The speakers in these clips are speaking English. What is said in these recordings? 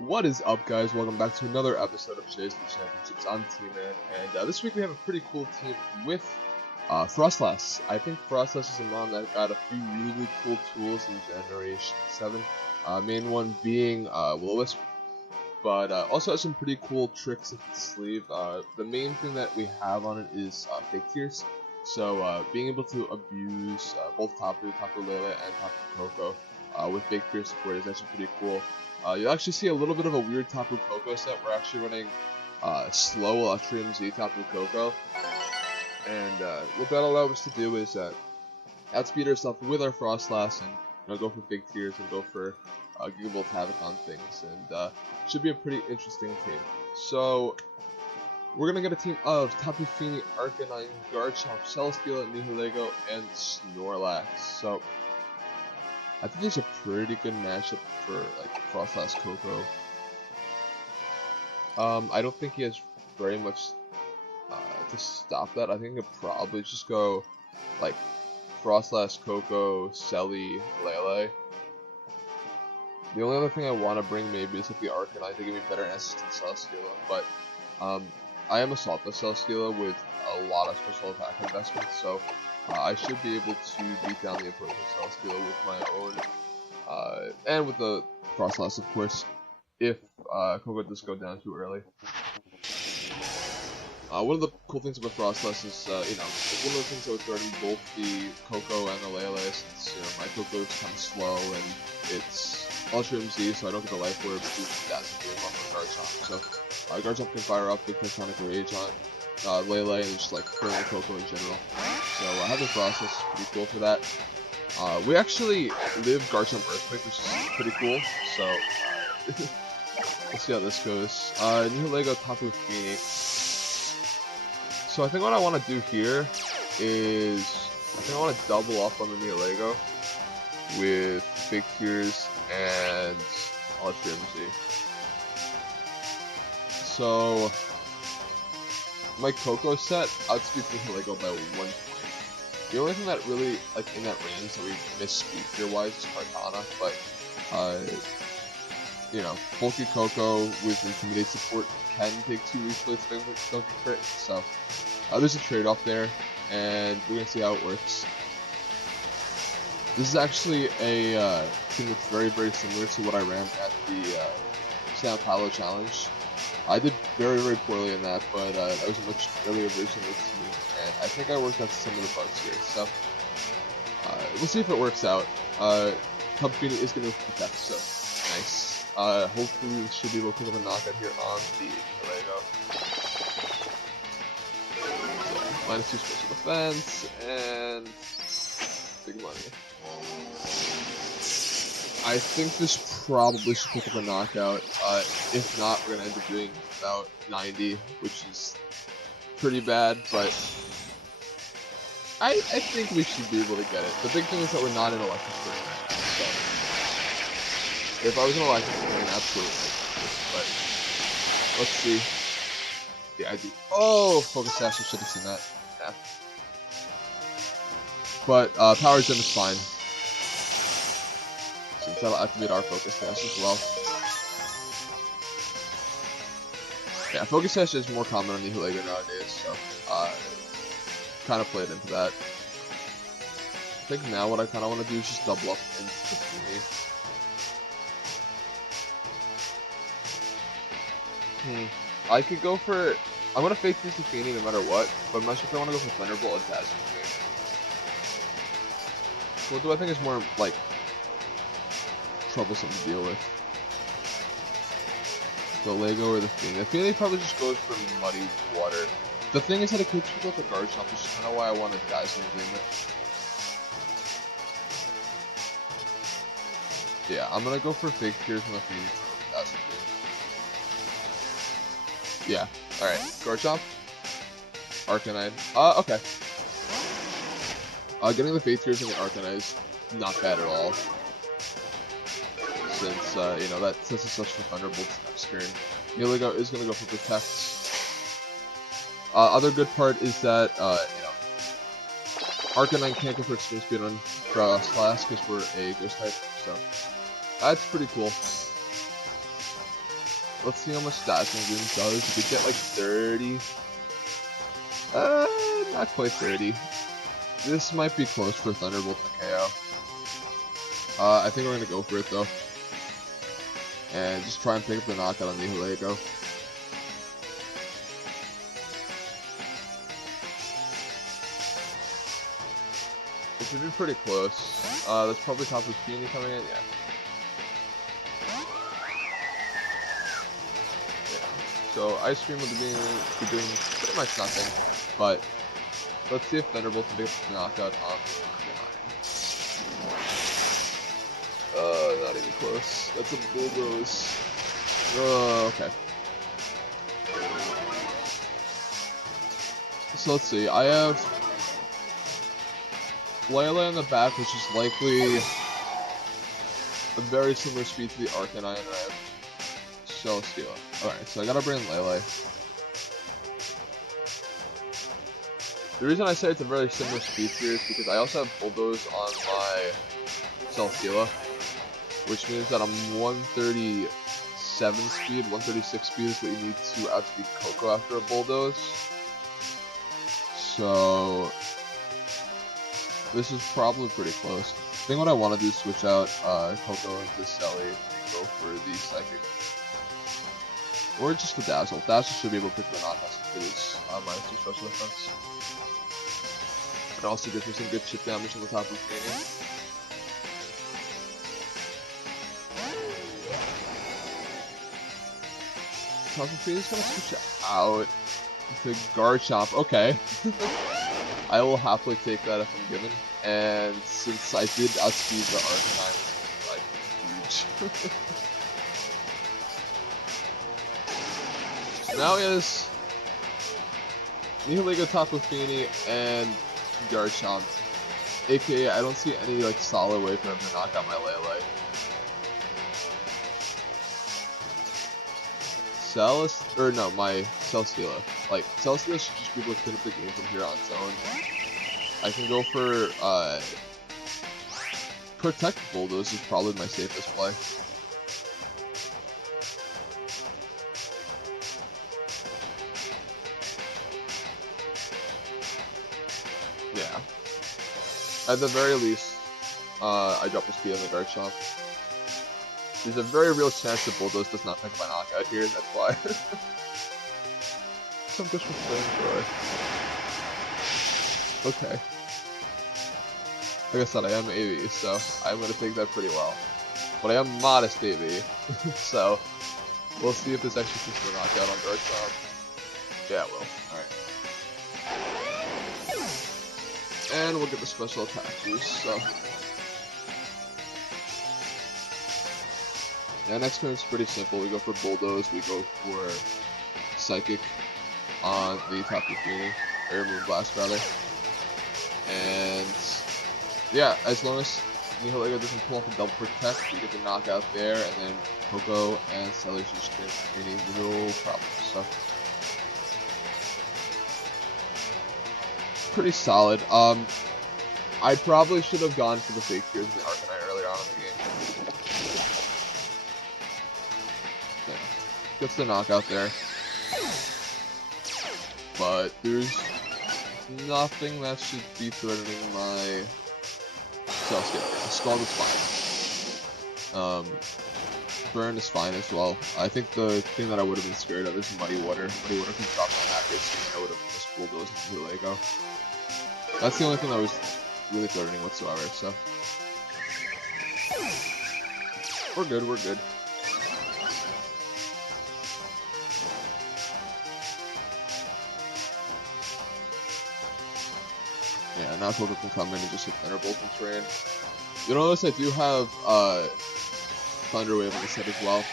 What is up, guys? Welcome back to another episode of Chase the Championships. I'm T-Man, and this week we have a pretty cool team with Froslass. I think Froslass is a mon that got a few really cool tools in Generation 7. Main one being Will-O-Wisp, but also has some pretty cool tricks up its sleeve. The main thing that we have on it is Fake Tears. So being able to abuse both Tapu Lele, and Tapu Koko with Fake Tears support is actually pretty cool. You'll actually see a little bit of a weird Tapu Koko set. We're actually running slow Electrium Z Tapu Koko. And what that'll allow us to do is outspeed ourselves with our Froslass and go for Fake Tears and go for Gigavolt Havoc on things. And should be a pretty interesting team. So we're going to get a team of Tapu Fini, Arcanine, Garchomp, Celesteela, Nihilego, and Snorlax. So I think there's a pretty good matchup for like Froslass Koko. I don't think he has very much to stop that. I think he'll probably just go like Froslass Koko, Selly, Lele. The only other thing I want to bring maybe is like the Arcanine to give me better answers to Celesteela, but I am Assault the Celesteela with a lot of special attack investments, so I should be able to beat down the opposing Celesteela with my own, and with the Froslass, of course, if Koko does go down too early. One of the cool things about Froslass is, it's one of the things that was guarding both the Koko and the Lele, since, my Koko is kind of slow, and it's Ultra MZ, so I don't get the Life Orb boost Dazzle Beam off of Garchomp, so Garchomp can fire up big Tectonic Rage on Lele and just like burn the Koko in general. So having Froslass is pretty cool for that. We actually live Garchomp Earthquake, which is pretty cool. So let's see how this goes. Nihilego Tapu Fini. So I think what I want to do here is I think I want to double up on the Nihilego with Fake Tears and Ultra MZ. So my Koko set outspeeds Nihilego by 120. The only thing that really, like, in that range that we miss speed tier wise is Kartana, but, bulky Koko with Intimidate support can take 2 resplits if they don't get crit, so there's a trade off there, and we're gonna see how it works. This is actually a team that's very, very similar to what I ran at the Sao Paulo Challenge. I did very, very poorly in that, but that was a much earlier version of this team, and I think I worked out some of the bugs here, so we'll see if it works out. Tapu Fini is going to protect, so nice. Hopefully we should be able to pick up a knockout here on the Lego. So, -2 special defense, and big money. I think this probably should pick up a knockout. If not, we're going to end up doing about 90, which is pretty bad, but I think we should be able to get it. The big thing is that we're not in Electric Spring right now, so if I was in Electric Spring, absolutely. But let's see. Yeah, I do. Oh, Focus Sash, I should have seen that. Yeah. But Power Gem is fine, since that'll activate our Focus Sash as well. Yeah, Focus Sash is more common on Nihilego nowadays, so kind of played into that. I think now what I kind of want to do is just double up into the Fini. I could go for... I'm going to Fake Tears the Fini no matter what, but I'm not sure if I want to go for Thunderbolt or Dazzle Beam. What do I think is more, like, troublesome to deal with? The Lego or the Fini? The Fini probably just goes for Muddy Water. The thing is that it could keep up the Garchomp, which is kind of why I wanted Dazzling Gleam it. Yeah, I'm gonna go for Fake Tears on the Fini for Dazzling Gleam. Yeah, alright. Garchomp. Arcanine. Okay. Getting the Fake Tears on the Arcanine is not bad at all. Since, that sets us up for Thunderbolt's next turn. Nihilego is going to go for Protect. Other good part is that, Arcanine can't go for Extreme Speed on Froslass because we're a Ghost type, so that's pretty cool. Let's see how much Dazzling Gleam does. We could get like 30. Not quite 30. This might be close for Thunderbolt to KO. I think we're gonna go for it though. And just try and pick up the knockout on Nihilego. It should be pretty close. That's probably Tapu Koko coming in, yeah. So Ice Cream will be doing pretty much nothing, but let's see if Thunderbolt can pick up the knockout on not even close. That's a Bulldoze. Okay. So let's see. I have Layla in the back, which is likely a very similar speed to the Arcanine, and I have Celesteela. Alright, so I gotta bring Lele. The reason I say it's a very similar speed tier is because I also have Bulldoze on my Celesteela, which means that I'm 137 speed, 136 speed is what you need to outspeed Koko after a Bulldoze. So this is probably pretty close. I think what I want to do is switch out Koko into Selly and go for the Psychic. Or just the Dazzle. Dazzle should be able to pick the knockouts with his -2 special defense. It also gives me some good chip damage on the top of Koko. Tapu Koko's gonna switch out to Garchomp. Okay. I will happily take that if I'm given. And since I did outspeed the Arcanine, it's like huge. Now he has Nihilego, Tapu Koko, and Garchomp. AKA, I don't see any like solid way for him to knock out my Lele. My Celesteela. Like, Celesteela should just be able to clean up the game from here on its own. I can go for, Protect Bulldoze is probably my safest play. Yeah. At the very least, I drop the speed on the Garchomp. There's a very real chance that Bulldoze does not pick my knockout here, that's why. Some good for Flamethrower. Okay. Like I said, I am AV, so I'm going to take that pretty well. But I am modest AV, so we'll see if this actually puts the knockout on Garchomp. Yeah, it will. Alright. And we'll get the special attack boost, so. Yeah, next turn is pretty simple. We go for Bulldoze, we go for Psychic on the Tapu Koko, or Moonblast rather. And yeah, as long as Nihilego doesn't pull off a double protect, we get the knockout there, and then Koko and Selly should just get any no problem. So pretty solid. I probably should have gone for the fake tears in the Arcanine earlier on in the game. Gets the knockout there, but there's nothing that should be threatening my Celesteela. Scald is fine. Burn is fine as well. I think the thing that I would have been scared of is Muddy Water. Muddy Water can drop on accuracy, and I would have just Bulldoze into Lego. That's the only thing that was really threatening whatsoever. So we're good. We're good. Yeah, now Koko can come in and just hit Thunderbolt and train. You'll notice I do have Thunder Wave on the set as well.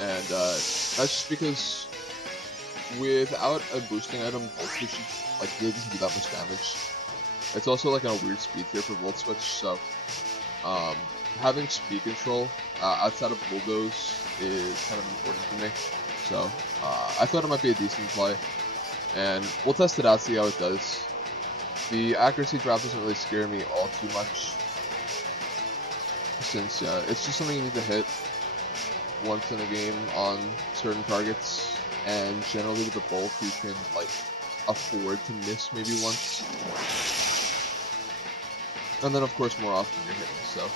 And that's just because without a boosting item, Volt Switch like really doesn't do that much damage. It's also like on a weird speed tier for Volt Switch, so having speed control outside of Bulldoze is kind of important for me. So I thought it might be a decent play. And we'll test it out, see how it does. The accuracy drop doesn't really scare me all too much, since it's just something you need to hit. once in a game on certain targets, and generally with the bulk you can like afford to miss maybe once. And then of course more often you're hitting, so.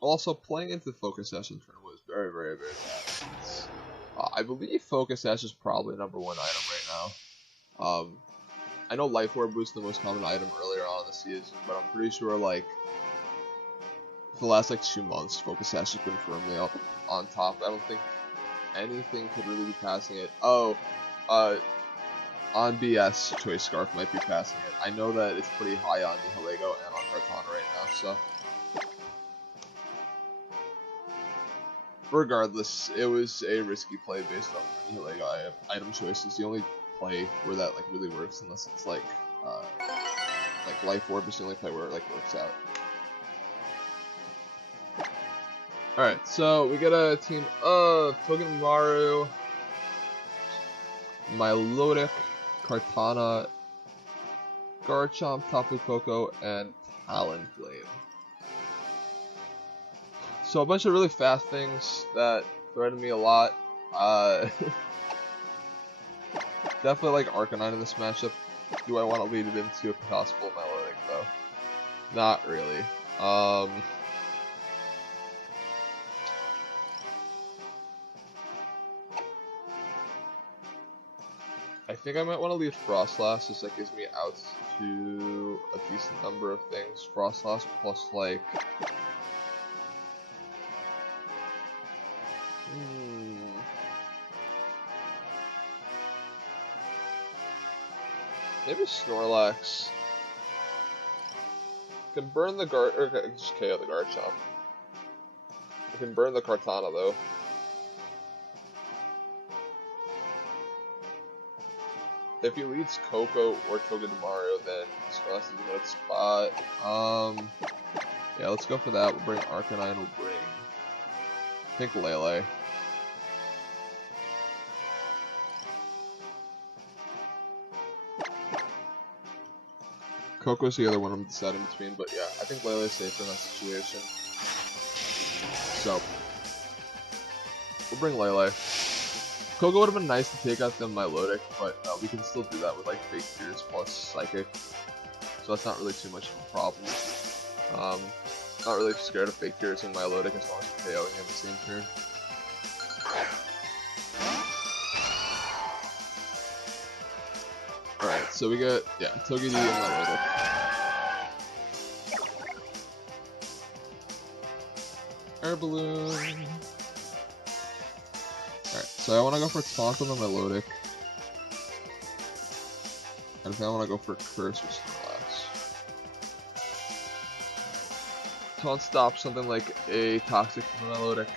Also, playing into Focus Sash in turn was very, very, very bad. I believe Focus Sash is probably #1 item right now. I know Life Orb was the most common item earlier on in the season, but I'm pretty sure like for the last like 2 months, Focus Sash has been firmly up on top. I don't think anything could really be passing it. Oh, on BS, Choice Scarf might be passing it. I know that it's pretty high on Nihilego and on Kartana right now, so. Regardless, it was a risky play based on Nihilego item choices. The only play where that like really works, unless it's like Life Orb is the only play where it like works out. Alright, so we get a team of Togedemaru, Milotic, Kartana, Garchomp, Tapu Koko, and Talonflame. So a bunch of really fast things that threaten me a lot. Definitely like Arcanine in this matchup. Do I want to lead it into a possible Milotic though? Not really. I think I might want to leave Froslass, just that gives me outs to a decent number of things. Froslass plus like maybe Snorlax. Can burn the or just KO the Garchomp. I can burn the Kartana though. If he leads Koko or Togedemaru, then Snorlax is a good spot. Yeah, let's go for that. We'll bring Arcanine, we'll bring, I think, Lele. Koko's the other one I'm deciding between, but yeah, I think Lele's safer in that situation. So, we'll bring Lele. Koko would have been nice to take out the Milotic, but we can still do that with like Fake Tears plus Psychic. So that's not really too much of a problem. Not really scared of Fake Tears and Milotic as long as we're KOing in the same turn. Alright, so we get, yeah, Togepi and Milotic. Air Balloon. Alright, so I want to go for Taunt on the Milotic. And I think I want to go for Curse with Snorlax. Taunt stops something like a Toxic from the Milotic.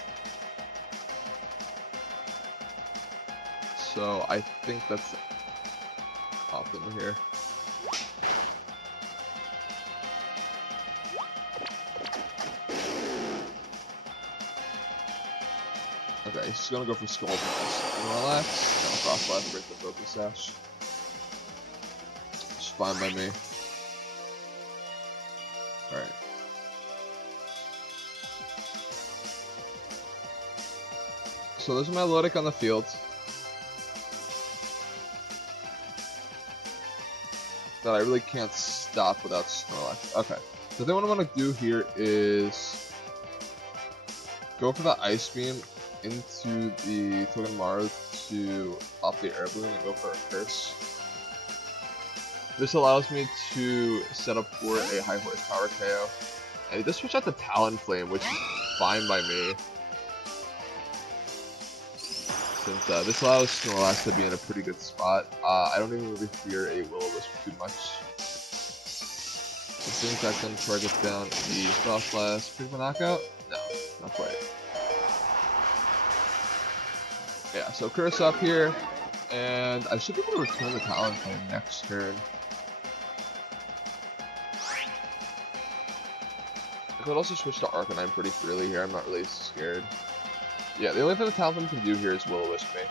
So I think that's optimal here. Okay, he's gonna go for Skull Snorlax. No, Froslass break the Focus Sash. It's fine by me. Alright. So there's a Milotic on the field. That I really can't stop without Snorlax. Okay. So then what I want to do here is go for the Ice Beam into the Togedemaru to pop the Air Balloon and go for a Curse. This allows me to set up for a high horsepower KO. And he does switch out the Talonflame, which is fine by me. Since this allows Snorlax to be in a pretty good spot. I don't even really fear a Will-O-Wisp too much. This Impact then targets down the Froslass. Pick for knockout? No, not quite. Yeah, so Curse up here, and I should be able to return the Talonflame next turn. I could also switch to Arcanine pretty freely here, I'm not really scared. Yeah, the only thing the Talonflame can do here is Will-O-Wisp me.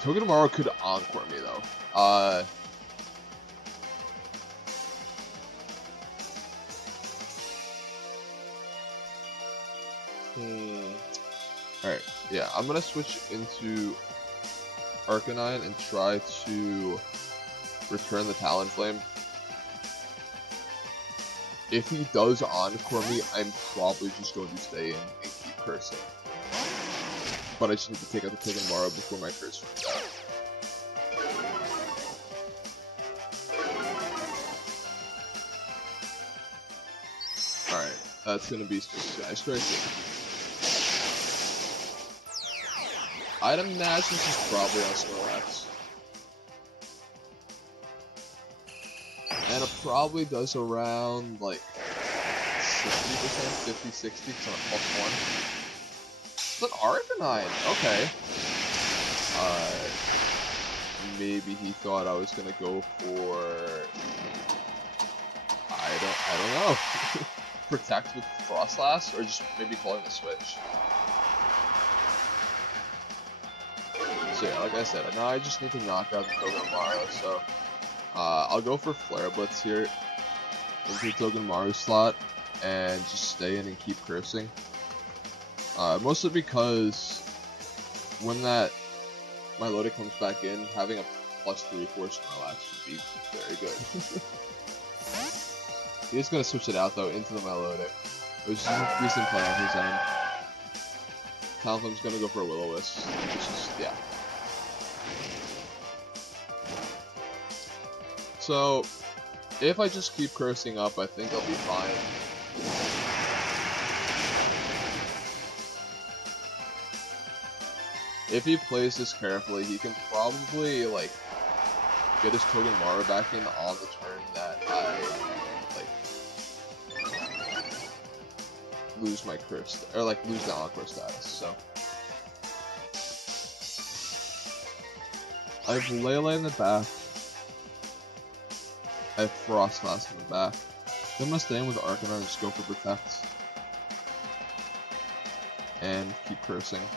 Togedemaru could Encore me though. Alright, yeah, I'm gonna switch into Arcanine and try to return the Talonflame. If he does Encore me, I'm probably just going to stay in and keep cursing. But I just need to take out the Togedemaru before my curse runs out. Alright, that's gonna be Sky Striking. I'd imagine she's probably on Snorlax. And it probably does around like 60%, 50, 60, because I'm at +1. It's an Arcanine, okay. Maybe he thought I was gonna go for I don't know. Protect with Froslass, or just maybe calling the switch. So yeah, like I said, now I just need to knock out the Togedemaru, so I'll go for Flare Blitz here into the Togedemaru slot and just stay in and keep cursing. Mostly because when that Milotic comes back in, having a +3 for Snorlax should be very good. He is going to switch it out though into the Milotic, which is a decent play on his end. Talonflame's going to go for a Will-O-Wisp, which is, yeah. So, if I just keep cursing up, I think I'll be fine. If he plays this carefully, he can probably, like, get his Togedemaru back in on the turn that I, like, lose my curse, or, like, lose the Encore status, so. I have Lele in the back. I have Froslass in the back. Then I'm gonna stay in with Arcanine and just go for Protect. And keep cursing.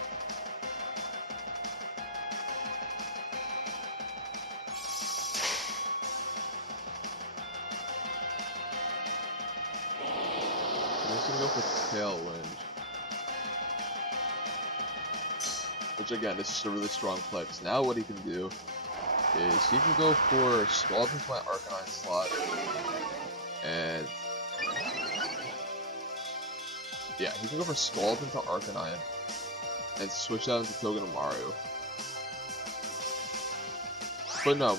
I'm just gonna go for Tailwind. Which again, is just a really strong play, because now what he can do is he can go for Scald into my Arcanine slot, and yeah, he can go for Scald into Arcanine, and switch out into Togedemaru. But no,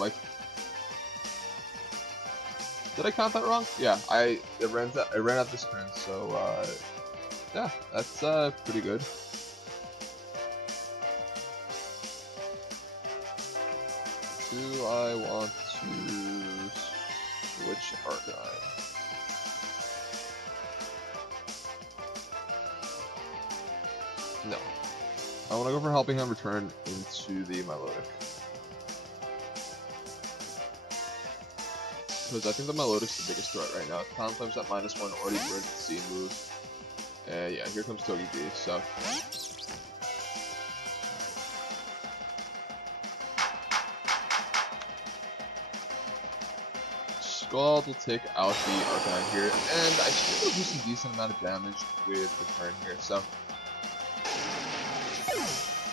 did I count that wrong? Yeah, it ran out this turn, so yeah, that's pretty good. Do I want to switch Arcanine? No. I want to go for Helping Hand Return into the Milotic. Because I think the Milotic's the biggest threat right now. Talonflame's at -1, already burned the C move. Yeah, here comes Togepi, so. Scald will take out the Arcanine here, and I should be able to do some decent amount of damage with the turn here, so.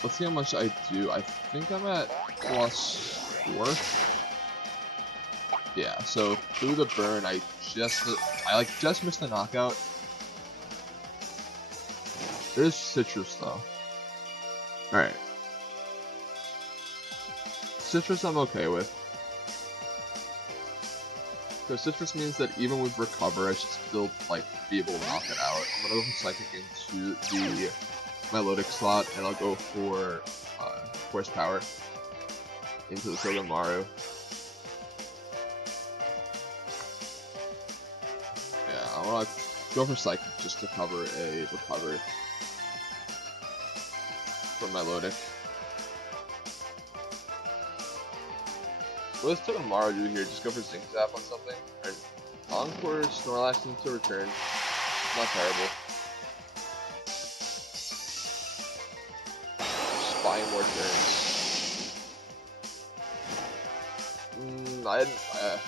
Let's see how much I do. I think I'm at +4. Yeah, so through the burn, I just missed the knockout. There's Citrus though. Alright. Citrus I'm okay with. Because Citrus means that even with Recover, I should still, like, be able to knock it out. I'm gonna go for Psychic into the Milotic slot, and I'll go for Force Power into the Togedemaru. Yeah, I wanna go for Psychic just to cover a Recover for Milotic. What does Togedemaru do here? Just go for Zinc Zap on something? Or Encore Snorlax into return. Not terrible. Just buying more turns.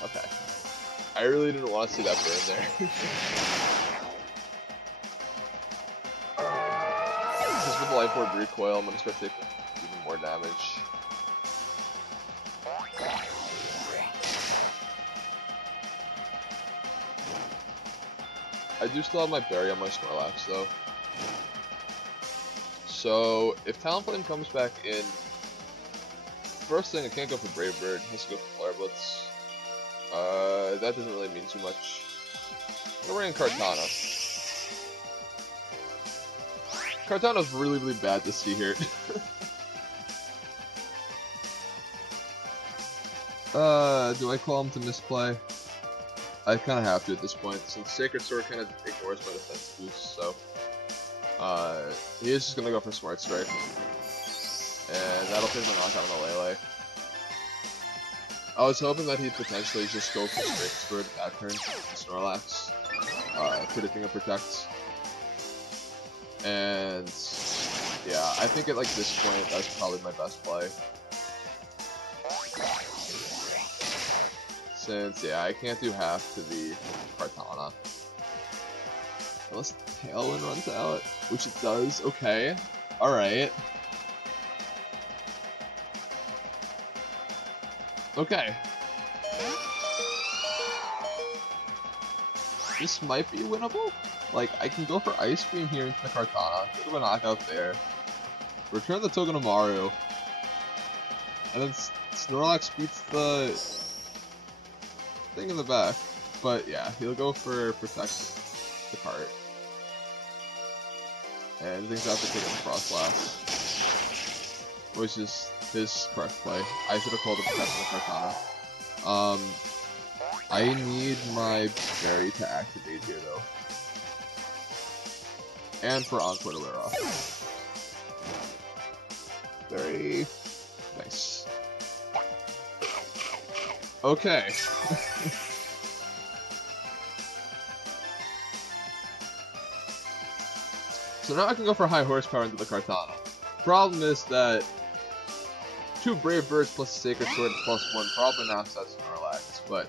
Okay. I really didn't want to see that burn there. the Life Orb recoil, I'm gonna start taking even more damage. I do still have my berry on my Snorlax though. So if Talon Flame comes back in, first thing I can't go for Brave Bird, has to go for Flare Blitz. That doesn't really mean too much. I'm gonna bring in Kartana. Kartana's really, really bad to see here. Do I call him to misplay? I kind of have to at this point, since Sacred Sword kind of ignores my defense boost, so... he is just gonna go for Smart Strike. And that'll take my knockout on the Lele. I was hoping that he'd potentially just go for Sacred Sword that turn to Snorlax, predicting a Protect. And yeah, I think at like this point, that's probably my best play. Since, yeah, I can't do half to the Kartana. Unless Tailwind runs out, which it does. Okay. Alright. Okay. This might be winnable. Like, I can go for Ice Beam here into the Kartana, get a knockout there, return the token of Mario, and then Snorlax beats the thing in the back. But yeah, he'll go for Protect the cart. And things have to take on Froslass, which is his correct play. I should have called it Protect the Kartana. I need my berry to activate here though. And for Encore to wear off. Very nice. Okay. So now I can go for high horsepower into the Kartana. Problem is that 2 Brave Birds plus Sacred Sword plus 1 probably knocks out Snorlax, but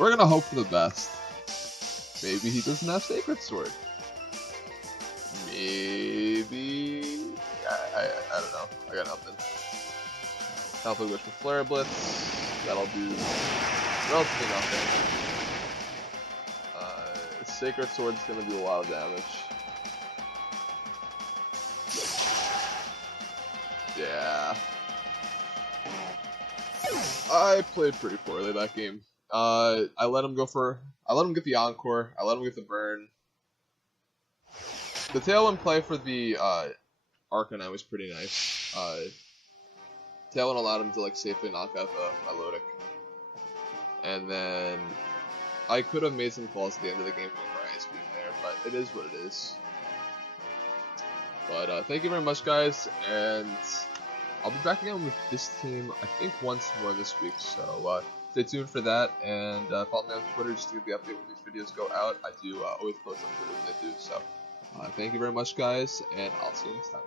we're gonna hope for the best. Maybe he doesn't have Sacred Sword. Maybe... I don't know. I got nothing. Alpha goes for Flare Blitz. That'll do relatively nothing. Sacred Sword's gonna do a lot of damage. Yeah. I played pretty poorly that game. I let him get the Encore, I let him get the burn. The Tailwind play for the Arcanine was pretty nice. Tailwind allowed him to like safely knock out the Milotic. And then I could have made some calls at the end of the game for Ice Beam there, but it is what it is. But thank you very much, guys, and I'll be back again with this team, I think, once more this week, so stay tuned for that, and follow me on Twitter just to get the update when these videos go out. I do always post on Twitter when they do, so thank you very much, guys, and I'll see you next time.